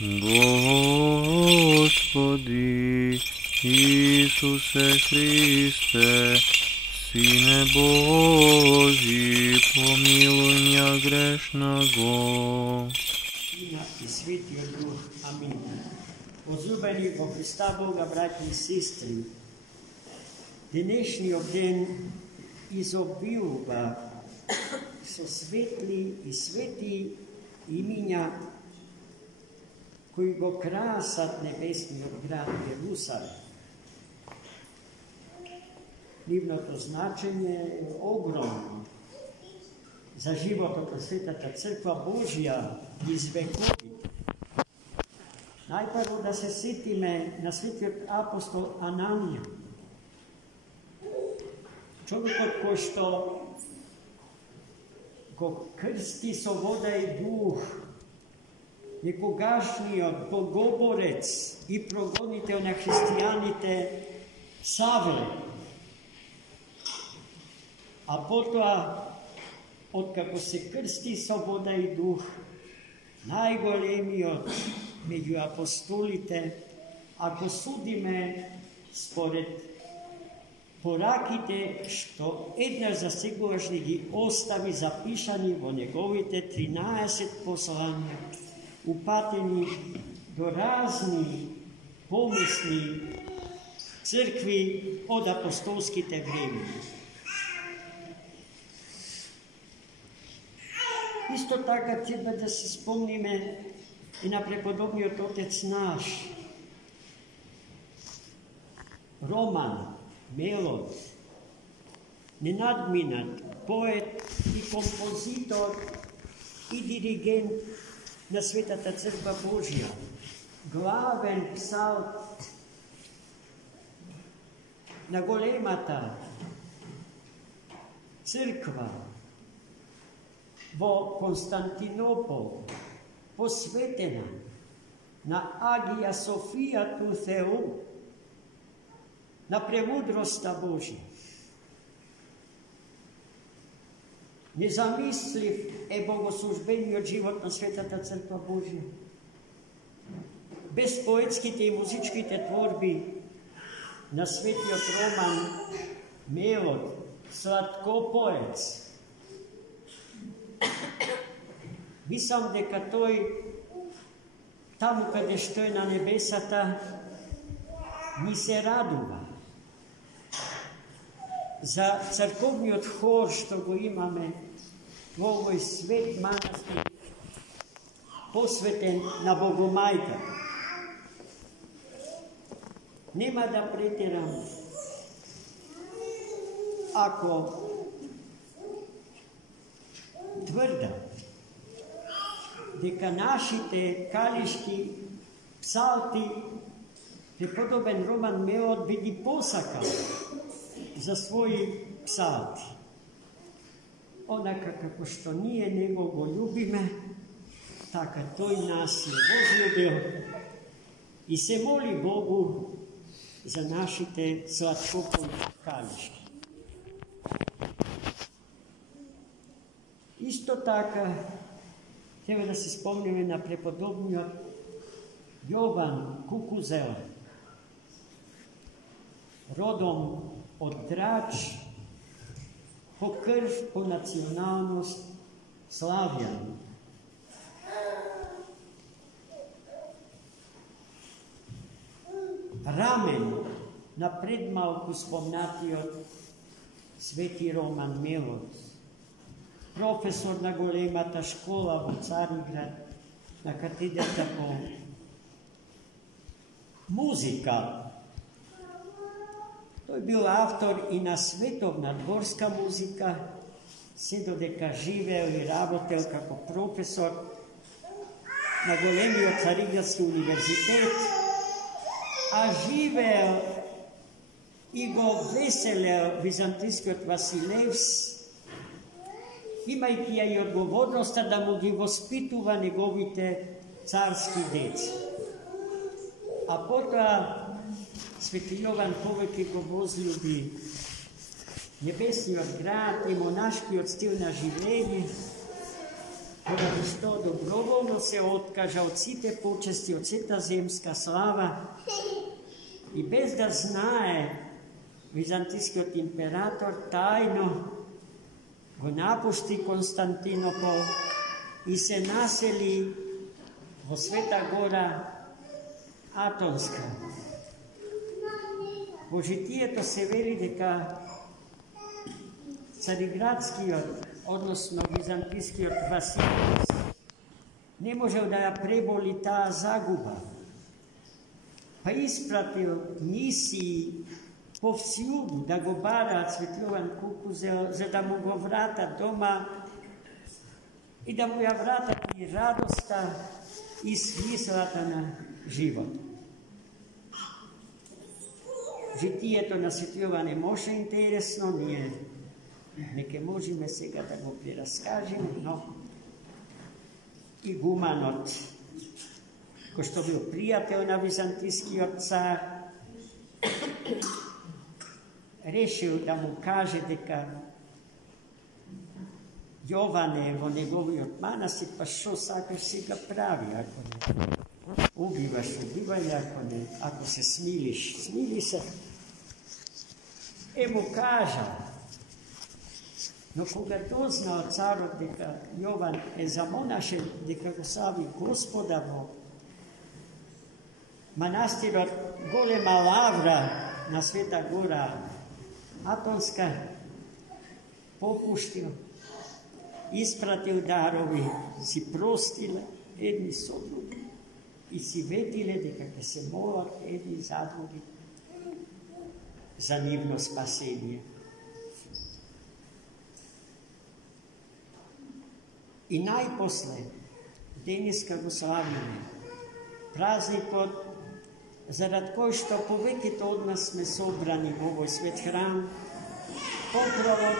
Господи Исусе Христе, Сине Божий, помилуй меня грешного. Сина и Святия Дух. Амин. Возлюбени во Христа Бога, братья и сестры, днешниот ден изобилува со светли и свети имиња кои го красат небесниот град Јерусалим. Нивното значење е огромно за животот на Светата Црква Божја из вековите. Најпрво да се сетиме на светиот апостол Ананија, човекот кој што го крсти со вода и дух некогашниот богоборец и прогонител на христијаните Савле, а потоа, откако се крсти со вода и дух, најголемиот меѓу апостолите, ако судиме според пораките што еднаш за секогаш ги остави запишани во неговите 13 послања, упатени до разни помисни цркви од апостолските времења. Исто така треба да се спомниме и на преподобниот отец наш, Роман Мелот, ненадминат поет и композитор и диригент на Светата Црква Божја, главен псалт на големата црква во Константинопол, посветена на Агија Софија ту Θεού, на премудроста Божја. Незамислив е богослужбениот живот на Светата Црква Божја. Без поетските и музичките творби на светиот Роман Мелот, сладкопоец, мислам дека тој, таму каде што е на небесата, ни се радува за црковниот хор што го имаме во овој свет манастир, посветен на Богомајката. Нема да претерам ако тврдам дека нашите калишки псалти преподобен Роман Мелот би ги посакал за своји псалти. Онака како што ние него го љубиме, така тој нас е возлюбил и се моли Богу за нашите сладкополни калишки. Исто така, треба да се спомниме на преподобниот Јован Кукузел, родом од Драч, по крв, по националност славјан. Рамен на предмалку спомнатиот Свети Роман Мелот, професор на големата школа во Цариград, на катедрата по музика. Тој бил автор и на световна дворска музика, се додека живеел и работел како професор на големиот Цариградски универзитет, а живеел и го веселел византискиот Василевс, имајќи ја и одговорноста да му ги воспитува неговите царски деца. А потоа Свети Јован повеќе го возлюби небесниот град и монашкиот стил на живење Kada što dobrovoljno se otkaža od site počesti, od sita zemska slava i bez da znaje vizantijski imperator tajno go napušti Konstantinopol i se naseli vo Sveta Gora Atonska. Vo žitijeto se veli deka Carigradski, odnosno vizantijski Vasilij ne može da ja preboli ta zaguba. Pa ispratio misiji povsjudu da go bara Cvetlovan Kukuzel, za da mu go vrata doma i da mu ja vrata i radosta i smislata na život. Žitije to na Svetljovane može interesno, nije neke možeme сега da go priraskažemo, no i Gumanot, ko što bio prijatelj na vizantijski car, rešil da mu kaže deka Jovane, vo njegovi od manasi, pa šo sakaš si ga pravi, ako ne ubivaš, ubivaj, ako se smiliš, smili se. Mu kaža, no koga doznao carot, deka Jovan je zamonašen, deka go slavi gospodavo, manastir od Golema Lavra na Sveta Gora Atonska popuštio, ispratil darovi, si prostile jedni s drugim i si vedile deka ke se mola jedni za drugi za njivno spasenje. I najposle deniska go slavljene, praznik od zarad koji što povekito od nas sme sobrani u ovoj svet hram, popravo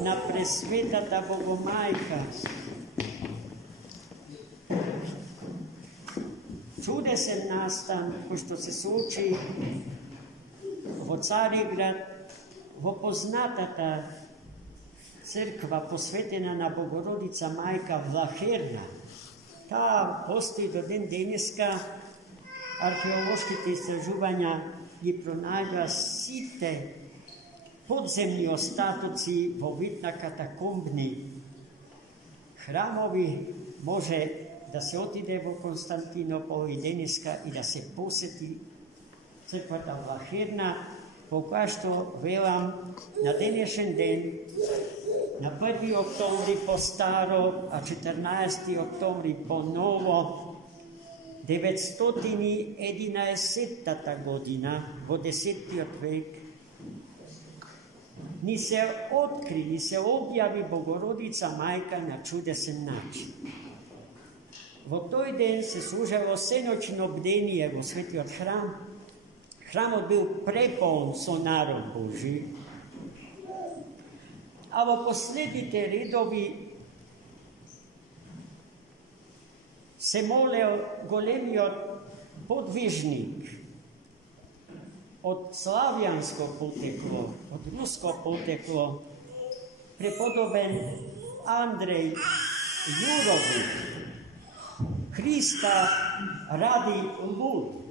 na presvetata Bogomajka. Čudesen nastan, pošto se suči vo Carigrad, vo poznatata crkva posvetena na Bogorodica Majka Vlaherna. Ta postoji do den deniska, arheološkite istražuvanja i pronađa site podzemni ostatoci vo vidna katakombni hramovi. Može da se otide vo Konstantinopol i deniska i da se poseti crkvata Vlaherna, poka što velam na denješen den, na 1. oktobri po staro, a 14. oktobri po novo, 911. godina, vo 10. vek, ni se otkri, ni se objavi Bogorodica Majka na čudesen način. Vo toj den se služalo senoćno bdenije vo Sveti od hram. Hram bil prepoln so narod Božji, a vo posledite redovi se moleo golemijo podvižnik od slavjansko poteklo, od rusko poteklo, prepodoben Andrej Jurović, Hrista radi lud,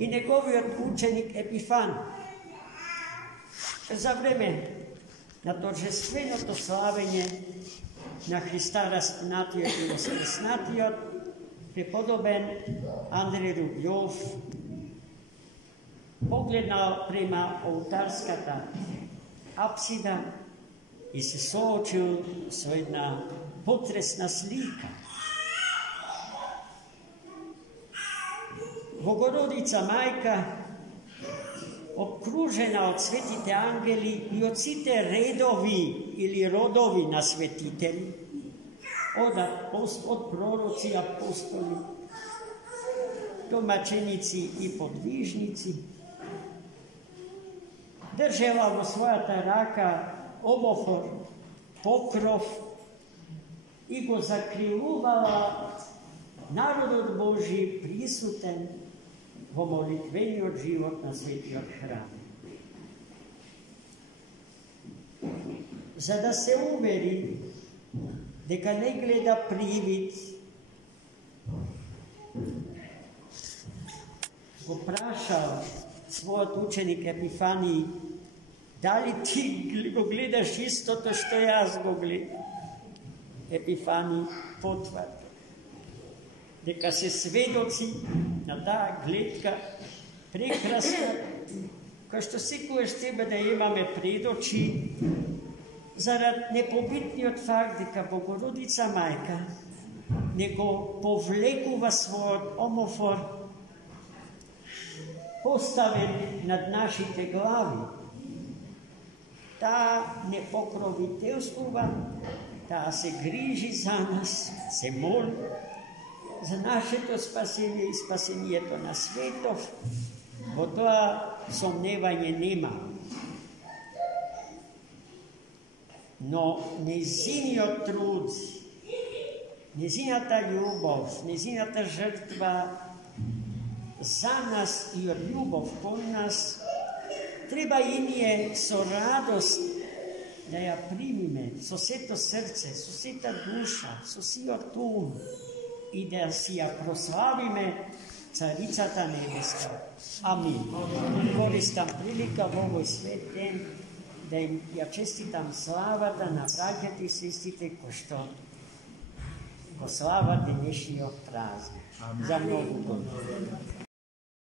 i njegovi učenik Epifan. Za vreme na торжествено to slavenje na Hrista rastinatio i воскреснатio, prepodoben Andrej Rubljov pogledao prema oltarskata apsida i se soočil s jedna potresna slika. Bogorodica Majka, okružena od svetite angeli i od site redovi ili rodovi na svetitelji, od proroci, apostoli, domaćenici i podvižnici, držala vo svojata raka omofor, pokrov i go zakriluvala narod Božji prisuten vo molitvenju od život na Sveti od hram. Za da se uveri дека не гледа привид. Го прашал својот ученик Епифаний, дали ти го гледаш истото што јас го гледам? Епифаний потврди дека се сведоци на таа гледка прекрасна, која што секогаш треба да имаме пред очи, зарад непобитниот факт дека Богородица Мајка не го повлекува својот омофор поставен над нашите глави. Таа не покровителствува, таа се грижи за нас, се моли за нашето спасение и спасението на светов. Во тоа сомневање нема. Но незиниот труд, незината љубов, незината жртва за нас и од љубов кон нас, треба и ние со радост да ја примиме, со сето срце, со сета душа, со сиот ум и да си ја прославиме Царицата Небеска. Амин. Користам прилика во овој свет ден да им ја честитам славата на браќата и сестрите кои што го слават денешниот празник. За многу години.